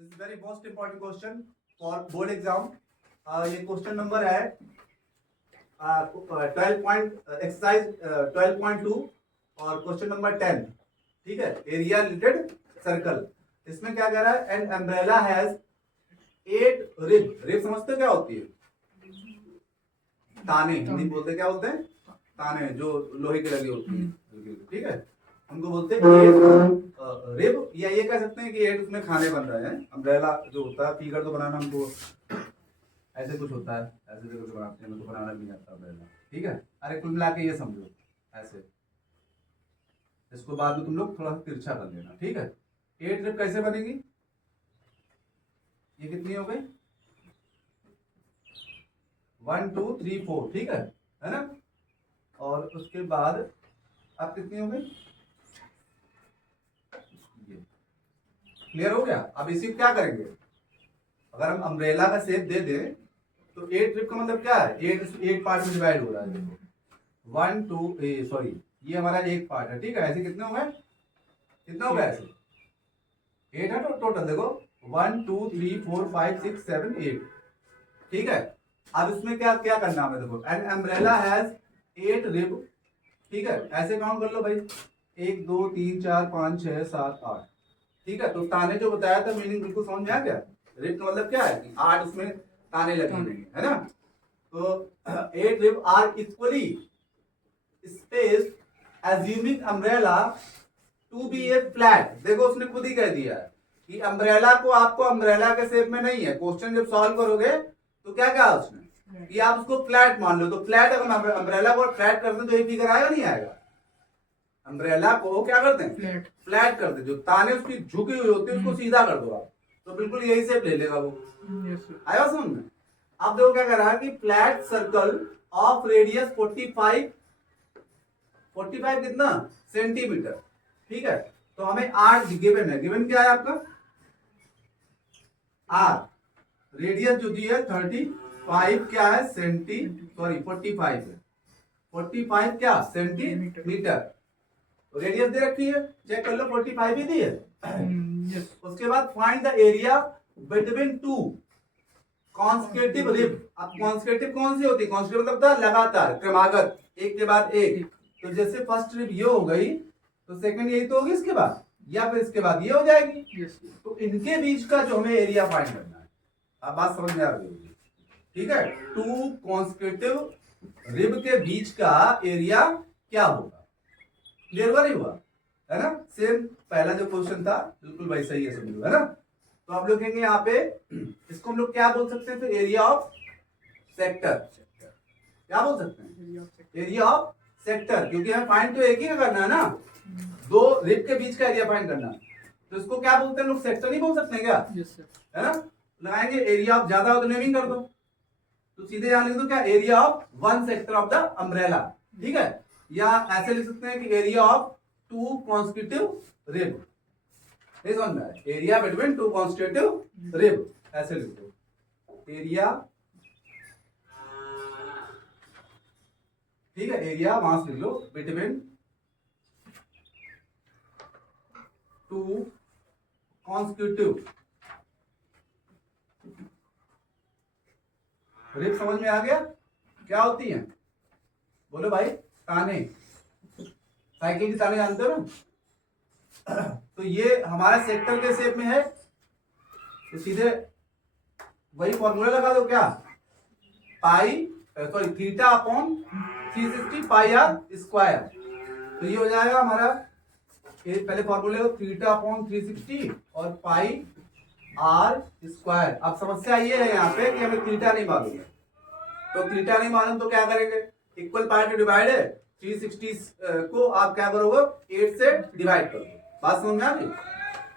This is very most important question for board exam. ये question number है 12.2 और question number 10। ठीक है, एरिया रिलेटेड सर्कल। इसमें क्या कह रहा है, an umbrella has 8 rib. Rib समझते हो क्या होती है? ताने, हिंदी बोलते क्या बोलते हैं? ताने, जो लोहे के लगे होती है। ठीक है, उनको बोलते हैं रिब, या ये कह सकते हैं कि 8 उसमें खाने बन रहे हैं। अम्ब्रेला जो होता है, फिगर तो बनाना हमको ऐसे कुछ होता है, ऐसे कुछ बनाते हैं, तो बनाना नहीं आता अम्ब्रेला। ठीक है, अरे कुल मिला के ये समझो ऐसे। इसको बाद में तुम लोग थोड़ा तिरछा कर लेना। ठीक है, 8 रिब कैसे बनेगी? ये कितनी हो गई? 1 2 3 4। ठीक है ना? और उसके बाद अब कितनी हो गई? क्लियर हो गया? अब इसी क्या करेंगे, अगर हम अम्ब्रेला का शेप दे दें तो 8 ट्रिप का मतलब क्या है? 8 पार्ट में डिवाइड हो रहा है। देखो 1 2 सॉरी, ये हमारा एक पार्ट है। ठीक है, ऐसे कितने हो गए? कितना हो गया ऐसे? 8 है टोटल। देखो 1 2 3 4 5 6 7 8। ठीक है, अब इसमें क्या क्या करना है? देखो एन अम्ब्रेला हैज 8 रिब। ठीक है, ऐसे काउंट कर लो भाई, 1 2 3 4 5 6 7 8। ठीक है, तो ताने जो बताया था मीनिंग बिल्कुल समझ में आ गया। रिब का मतलब क्या है कि 8 उसमें ताने लगे हुए हैं, है ना? तो 8 rib are equally spaced assuming umbrella to be a flat. देखो उसने खुद ही कह दिया है कि अम्ब्रेला को आपको अम्ब्रेला के शेप में नहीं है। क्वेश्चन जब सॉल्व करोगे तो क्या कहा उसने कि आप उसको फ्लैट मान लो। तो फ्लैट, अगर अम्ब्रेला को फ्लैट करते तो ये फिगर आएगा नहीं आएगा? अम्ब्रेला को क्या करते हैं? फ्लैट करते। जो ताने उसकी झुकी हुई होती है उसको सीधा कर दो आप, तो बिल्कुल यही शेप ले लेगा वो। आया समझ में? अब देखो क्या कर रहा है कि फ्लैट सर्कल ऑफ रेडियस 45 कितना सेंटीमीटर। ठीक है, तो हमें आर गिवन है। गिवन क्या है आपका? आर रेडियस जो दी है 35 क्या है? 45 है। 45 क्या सेंटीमीटर रेडियस दे रखी है, चेक कर लो 45 ही दी है। उसके बाद find the area between two consecutive rib. अब कॉन्सेक्यूटिव कौन सी होती है? कॉन्सेक्यूटिव मतलब लगातार, क्रमागत, एक के बाद एक। तो जैसे फर्स्ट रिब ये हो गई तो सेकंड यही तो होगी इसके बाद, या फिर इसके बाद ये हो जाएगी। तो इनके बीच का जो हमें एरिया फाइंड करना है। अब बात समझ में आ रही होगी। ठीक है, टू कॉन्सेक्यूटिव रिब के बीच का एरिया क्या होगा? क्लियर हुआ नहीं हुआ? है ना? सेम पहला जो क्वेश्चन था बिल्कुल वैसा ही है, समझो, है ना? तो आप लोग कहेंगे यहाँ पे इसको हम लोग क्या बोल सकते हैं? तो एरिया ऑफ सेक्टर। क्या बोल सकते हैं? एरिया ऑफ सेक्टर, क्योंकि हमें फाइंड तो एक ही करना है ना, दो रिब के बीच का एरिया फाइंड करना। तो इसको क्या बोलते हैं लोग? सेक्टर नहीं बोल सकते हैं क्या? है ना? लगाएंगे एरिया ऑफ, ज्यादा हो तो नेमिंग कर दो, तो सीधे यहां लिख दो क्या? Area of 1 sector of the umbrella. ठीक है, या ऐसे लिख सकते हैं कि एरिया ऑफ 2 कॉन्सेक्यूटिव रिब। नहीं समझ में आया? एरिया बिटवीन 2 कॉन्सेक्यूटिव रिब, ऐसे लिख दो एरिया। ठीक है, एरिया वहां से लिख लो बिटवीन 2 कॉन्सेक्यूटिव रिब। समझ में आ गया क्या होती है? बोलो भाई। ताने, साइकिल की ताने जानते हो ना? तो ये हमारा सेक्टर के शेप में है, तो सीधे वही फॉर्मूला लगा दो। क्या? Pi sorry theta upon 360 pi r square. तो ये हो जाएगा हमारा, पहले फॉर्मूले को थीटा अपॉन 360 और पाई आर स्क्वायर। अब समस्या ये है यहाँ पे कि हमें थीटा नहीं मालूम है, तो थीटा नहीं मालूम तो क्या करेंगे? इक्वल पार्ट डिवाइड है, 360 को आप क्या करोगे? 8 से डिवाइड करोगे। बात समझ में आ गई?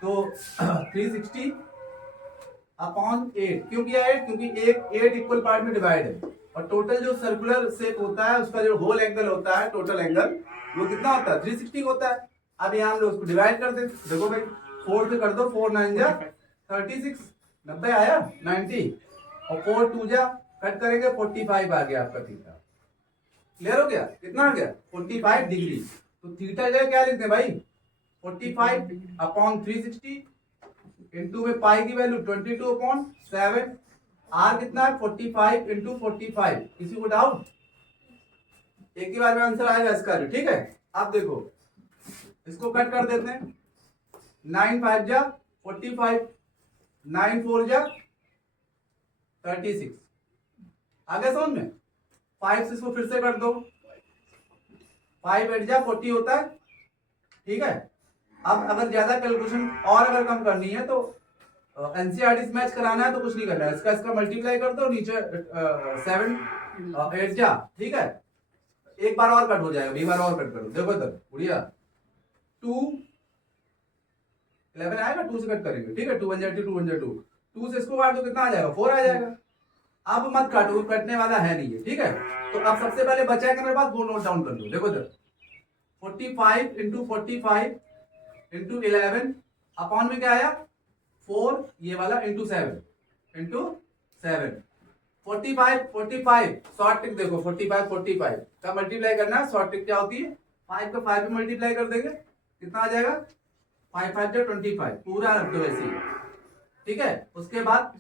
तो 360 अपॉन 8 क्यों किया 8? क्योंकि एक 8 इक्वल पार्ट में डिवाइड है, और टोटल जो सर्कुलर शेप होता है उसका जो होल एंगल होता है, टोटल एंगल, वो कितना होता है? 360 होता है। अब यहाँ हम लोग उसको डिवाइड कर दें। देखो भाई 4 से कर दो, 4 9 जा 36, 90 आया 90, और 4 2 जा कट करेंगे 45 आ गया आपका थीटा। क्लियर हो गया? कितना आ गया? 45 डिग्री। तो थीटा जगह क्या लिखते हैं भाई? 45 अपॉन 360 इंटू में पाई की वैल्यू 22/7, आर कितना है 45 इंटू 45। किसी को डाउट? एक ही बार में आंसर आएगा इसका भी, ठीक है। अब देखो इसको कट कर देते हैं, 9 5 जा 45, 9 4 जा 36, आगे समझ में। 5 से इसको फिर से कर दो, 5 8 जा 40 होता है, ठीक है। अब अगर ज्यादा कैलकुलेशन और अगर कम करनी है तो एनसीईआरटी से मैच कराना है तो कुछ नहीं करना है, इसका मल्टीप्लाई कर दो, नीचे 7 8 जा, ठीक है। एक बार और कट हो जाएगा, एक बार और कट करो, देखो इधर बढ़िया 2 11 आएगा, 2 से कट करेंगे, ठीक है। 2 1 जा 2 1 जा 2, 2 से इसको काट दो, कितना आ जाएगा 4 आ जाएगा। अब मत काटो, कटने वाला है नहीं है, ठीक है। तो अब सबसे पहले बचा है मेरे पास, वो नोट डाउन कर लो, देखो इधर 45 इंटू 45 इंटू 11 अपॉन में क्या आया 4, ये वाला इंटू 7 इंटू 7, 45 45 शॉर्ट ट्रिक देखो, 45 45 का मल्टीप्लाई करना है। शॉर्ट ट्रिक क्या होती है, 5 को 5 में मल्टीप्लाई कर देंगे, कितना आ जाएगा 5 5 जो 25, पूरा रख दो ऐसे ही, ठीक है। उसके बाद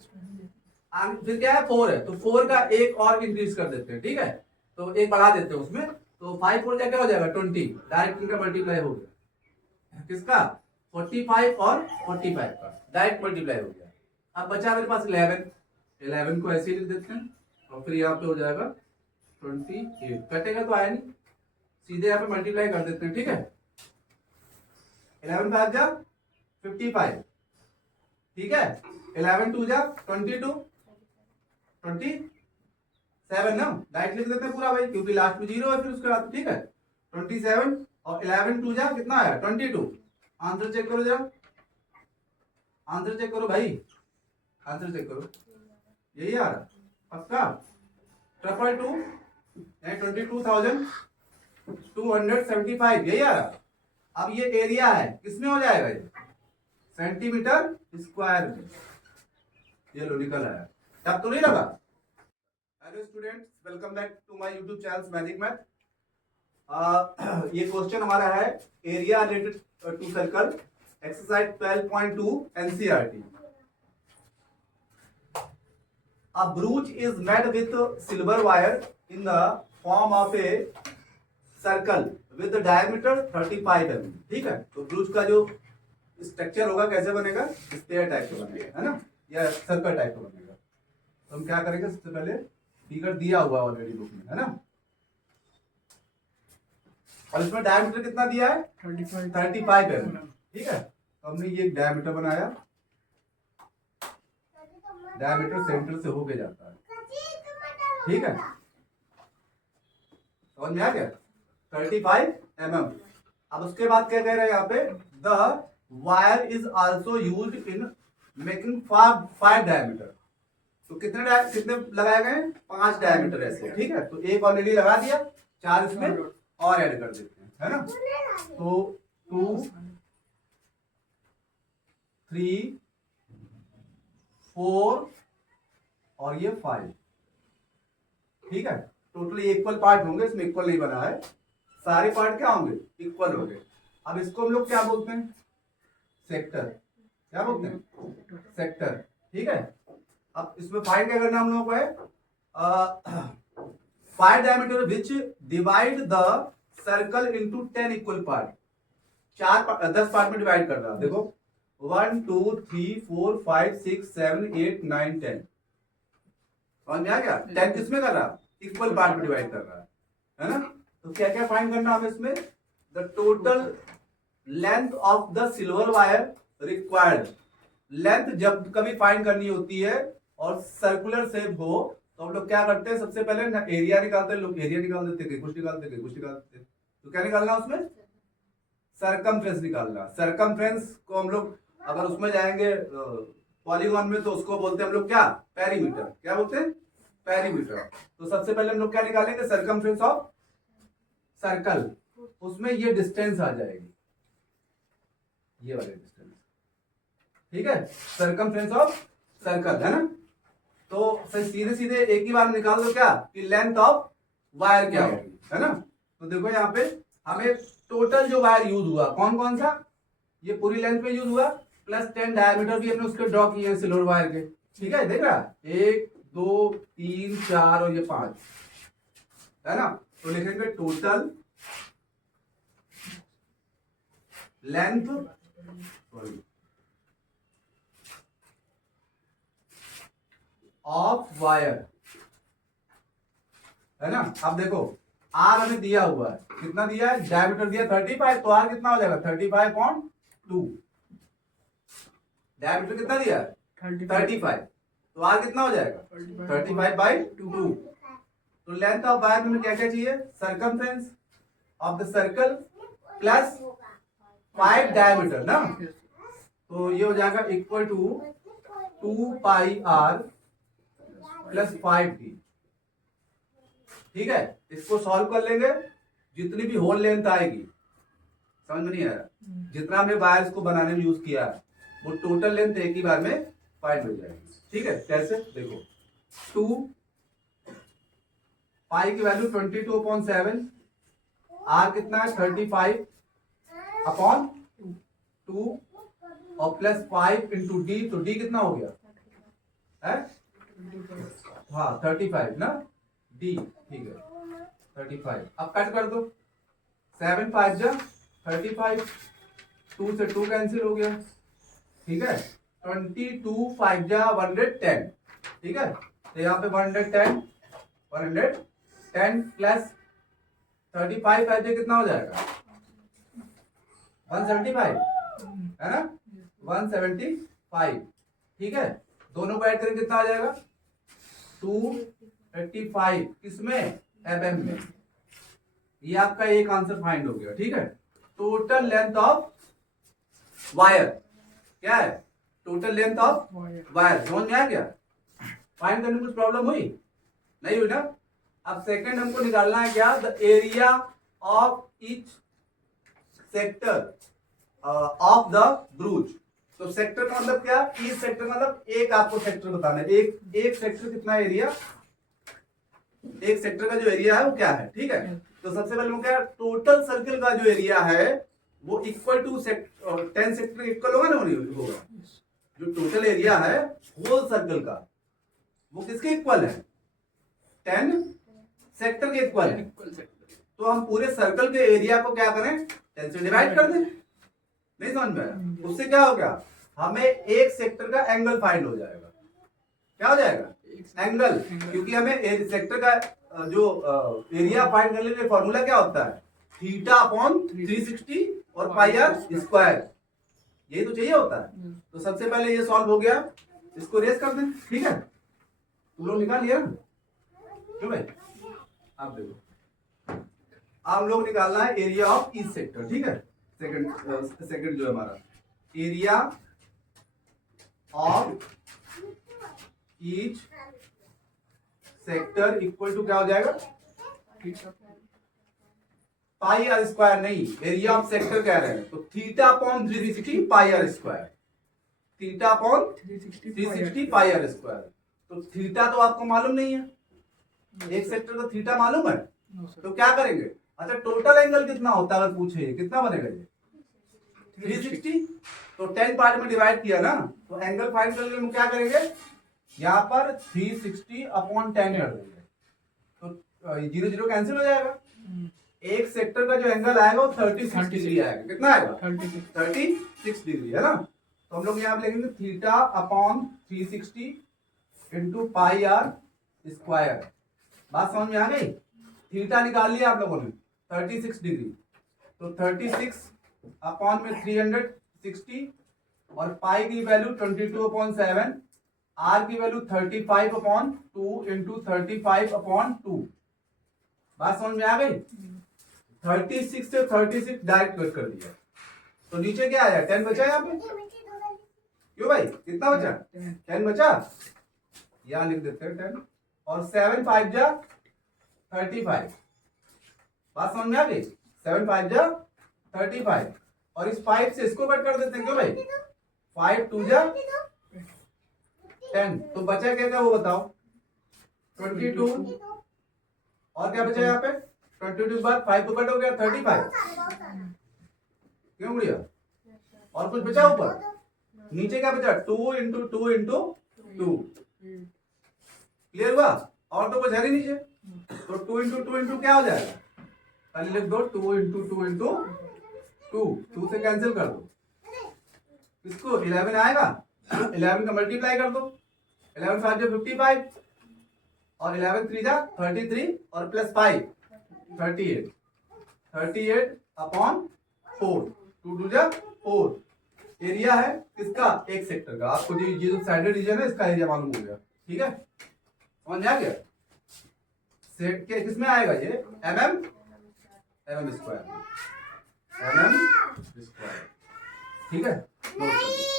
फिर क्या है 4 है, तो 4 का एक और इंक्रीज कर देते हैं, ठीक है। तो एक बढ़ा देते हैं उसमें, तो 5 4 क्या हो जाएगा 20, डायरेक्ट इनका मल्टीप्लाई हो गया, किसका 45 और 45 का डायरेक्ट मल्टीप्लाई हो गया। अब बचा मेरे पास 11 को ऐसे ही लिख देते हैं, और फिर यहाँ पे हो जाएगा 28, कटेगा तो आया नहीं, सीधे यहाँ पे मल्टीप्लाई कर देते हैं, ठीक है। 11 5 जा 55, ठीक है। 11 2 जा 22 27 ना, डायरेक्ट लिख देते हैं पूरा भाई, क्योंकि लास्ट में 0 है फिर उसके बाद, ठीक है। 27 और 11 2 जा कितना आया 22। आंसर चेक करो जरा, आंसर चेक करो भाई, आंसर चेक करो, यही आ रहा पक्का 222 22,275, यही आ रहा। अब ये एरिया है, किसमें हो जाएगा ये सेंटीमीटर स्क्वायर में, ये लो निकल आया, तब तो नहीं लगा। Hello students, welcome back to my YouTube channel magic math. ये क्वेश्चन हमारा है area related to circle, exercise 12.2 NCERT. A brooch is made with silver wire in the form of a circle with the diameter 35 mm, ठीक है। तो ब्रूच का जो structure होगा कैसे बनेगा, स्क्वायर टाइप का बनेगा, है ना, या सर्कल टाइप का बनेगा। तो हम क्या करेंगे, सबसे पहले फिगर दिया हुआ ऑलरेडी बुक में, है ना, और इसमें डायमीटर कितना दिया है 35 mm, ठीक है। तो हमने ये डायमीटर बनाया, डायमीटर सेंटर से होके जाता है, ठीक है, समझ में आ गया 35 mm। अब उसके बाद क्या कह रहे हैं यहाँ पे, the wire is also used in making 5 diameter. तो कितने लगाए गए 5 डायमीटर ऐसे, ठीक है। तो एक ऑलरेडी लगा दिया, 4 इसमें और ऐड कर देते हैं, है ना। तो 2 3 4 और ये 5, ठीक है। टोटली इक्वल पार्ट होंगे, इसमें इक्वल नहीं बना है, सारे पार्ट क्या होंगे इक्वल होंगे। अब इसको हम लोग क्या बोलते हैं, सेक्टर, क्या बोलते हैं सेक्टर, ठीक है। अब इसमें फाइंड क्या करना हम लोगों को है, 5 diameter which divide the circle into 10 equal part, 10 part में डिवाइड कर रहा है, देखो 1 2 3 4 5 6 7 8 9 10, समझ में आ गया। 10 किसमें कर रहा, इक्वल पार्ट में डिवाइड कर रहा है ना। तो क्या क्या फाइंड करना हमें इसमें, the total length of the silver wire required. Length जब कभी फाइंड करनी होती है और सर्कुलर शेप हो तो हम लोग क्या करते हैं, सबसे पहले ना एरिया निकालते हैं, लोग एरिया निकाल देते हैं, कुछ निकालते हैं, कुछ निकालते हैं। तो क्या निकालना उसमें, सरकमफ्रेंस निकालना। सरकमफ्रेंस को हम लोग अगर उसमें जाएंगे पॉलीगॉन में तो उसको बोलते हैं हम लोग क्या, पेरीमीटर, क्या बोलते हैं पेरीमीटर। तो सबसे पहले हम लोग क्या निकालेंगे, सरकमफ्रेंस ऑफ सर्कल, उसमें ये डिस्टेंस आ जाएगी, ये वाले डिस्टेंस, ठीक है, सरकमफ्रेंस ऑफ सर्कल, है ना। तो सीधे सीधे एक ही बार निकाल दो क्या, कि लेंथ ऑफ वायर क्या होगी, है ना। तो देखो यहाँ पे हमें टोटल जो वायर यूज हुआ कौन कौन सा, ये पूरी लेंथ में यूज हुआ प्लस 10 डायमीटर भी हमने उसके ड्रॉ किए हैं सिल्वर वायर के, ठीक है, देख रहा है 1 2 3 4 और ये 5 है ना। तो लिखेंगे टोटल लेंथ ऑफ वायर, है ना। अब देखो आर हमें दिया हुआ है, कितना दिया है, डायमीटर दिया 35, तो आर कितना हो जाएगा 35.2। डायमीटर कितना दिया है 35, तो आर कितना हो जाएगा 35/2। तो लेंथ ऑफ वायर में क्या क्या चाहिए, circumference of the circle plus 5 diameter ना, तो ये हो जाएगा equal to 2πr plus 5d, ठीक है। इसको सॉल्व कर लेंगे, जितनी भी होल लेंथ आएगी, समझ में नहीं आया, जितना हमने वायर्स को बनाने में यूज किया है वो टोटल लेंथ एक ही बार में फाइंड हो जाएगी, ठीक है। कैसे, देखो 2 पाई की वैल्यू 22/7, आर कितना है 35/2 और प्लस 5 इंटू डी, तो डी कितना हो गया है, हाँ 35 ना, डी, ठीक है 35। अब कट कर दो, 7 5 जा 35, 2 से 2 कैंसिल हो गया, ठीक है। 22 5 जा 110, ठीक है। तो यहाँ पे 110 प्लस 35 5 कितना हो जाएगा 175, है ना, 175, ठीक है। दोनों को ऐड करें कितना आ जाएगा 285, किसमें, एमएम में। ये आपका एक आंसर फाइंड हो गया, ठीक है। टोटल लेंथ ऑफ वायर क्या है, टोटल लेंथ ऑफ वायर, समझ में आ गया। फाइंड करने में कुछ प्रॉब्लम हुई नहीं हुई ना। अब सेकंड हमको निकालना है क्या, the area of each sector of the ब्रूच। तो सेक्टर का मतलब क्या, ईच सेक्टर मतलब एक आपको सेक्टर बताना है, एक सेक्टर कितना एरिया, एक सेक्टर का जो एरिया है वो क्या है, ठीक है। तो सबसे पहले क्या, टोटल सर्कल का जो एरिया है वो इक्वल टू 10 सेक्टर इक्वल होगा ना, नहीं होगा। जो टोटल एरिया है होल सर्कल का वो किसके इक्वल है, 10 सेक्टर के इक्वल है। तो हम पूरे सर्कल के एरिया को क्या करें, 10 से डिवाइड कर दें, नहीं समझ में, उससे क्या हो गया, हमें एक सेक्टर का एंगल फाइंड हो जाएगा। क्या हो जाएगा, एंगल, क्योंकि हमें सेक्टर का जो एरिया फाइंड करने के लिए फॉर्मूला क्या होता है, θ/360 और पाई आर स्क्वायर, यही तो चाहिए होता है। तो सबसे पहले ये सॉल्व हो गया, इसको रेस कर दें, ठीक है। तुम लोग निकाल लिया, क्यों भाई, आप देखो, आप लोग निकालना है एरिया ऑफ ईच सेक्टर, ठीक है। सेकंड जो है हमारा area of each sector equal to क्या हो जाएगा, पाई आर स्क्वायर, नहीं एरिया ऑफ सेक्टर कह रहे हैं, तो θ/360 pi r square, θ/360 pi r square. तो थीटा तो आपको मालूम नहीं है, एक सेक्टर का थीटा मालूम है, तो क्या करेंगे, अच्छा टोटल एंगल कितना होता है अगर पूछे, कितना बनेगा ये 360, तो 10 पार्ट में डिवाइड किया ना, तो एंगल फाइंड करने में क्या करेंगे, यहाँ पर 360/10 कर देंगे, तो 0 0 कैंसिल हो जाएगा। एक सेक्टर का जो एंगल आएगा वो 36 डिग्री आएगा, कितना आएगा 36 डिग्री, है ना। तो हम लोग यहाँ पे लिखेंगे θ/360 इंटू पाई आर स्क्वायर। बात समझ में आ गई, थीटा निकाल लिया आप लोगों ने 36 डिग्री, तो 36/360 और पाई की वैल्यू 22/7, आर की वैल्यू 35/2 इंटू 35/2। बात समझ में आ गई, 36 से 36 डायरेक्ट कट कर दिया, तो नीचे क्या आया 10 बचा यहाँ पे, क्यों भाई कितना बचा 10 बचा, यहाँ लिख देते हैं 10, और 7 5 जा 35। बात समझ में आ गई, 7 5 जा 35, और इस 5 से इसको कट कर देते हैं, क्यों भाई 5 2 जा 10, तो बचा क्या क्या वो बताओ 22, और क्या बचा यहाँ पे 22 के बाद 5 तो कट हो गया 35, क्यों बढ़िया, और कुछ बचा ऊपर नीचे क्या बचा 2 इंटू 2 इंटू 2। क्लियर हुआ? और तो कुछ है नहीं नीचे, तो 2 इंटू 2 इंटू क्या हो जाएगा? पहले लिख दो 2 इंटू 2 इंटू 2 से कैंसिल कर दो, इसको 11 आएगा। 11 का मल्टीप्लाई कर दो, 11 5 जो 55 और 11 3 जा 33 और प्लस 5 38 38 अपॉन 4 2 2 जा 4। एरिया है किसका? एक सेक्टर का। आपको ये जो साइडेड रीजन है इसका एरिया मालूम हो गया। ठीक है, समझ आ गया? सेट के किसमें आएगा ये? mm square, mm square. ठीक है।